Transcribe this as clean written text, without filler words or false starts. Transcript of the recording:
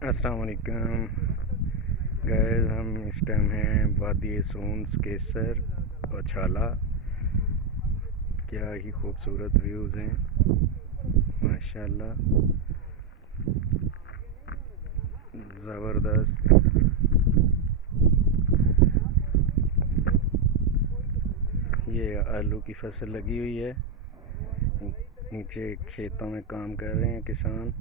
अस्सलाम वालेकुम गाइस। हम इस टाइम हैं वादी सोन्स केसर और छाला। क्या ही खूबसूरत व्यूज़ हैं माशाल्लाह, ज़बरदस्त। ये आलू की फसल लगी हुई है, नीचे खेतों में काम कर रहे हैं किसान।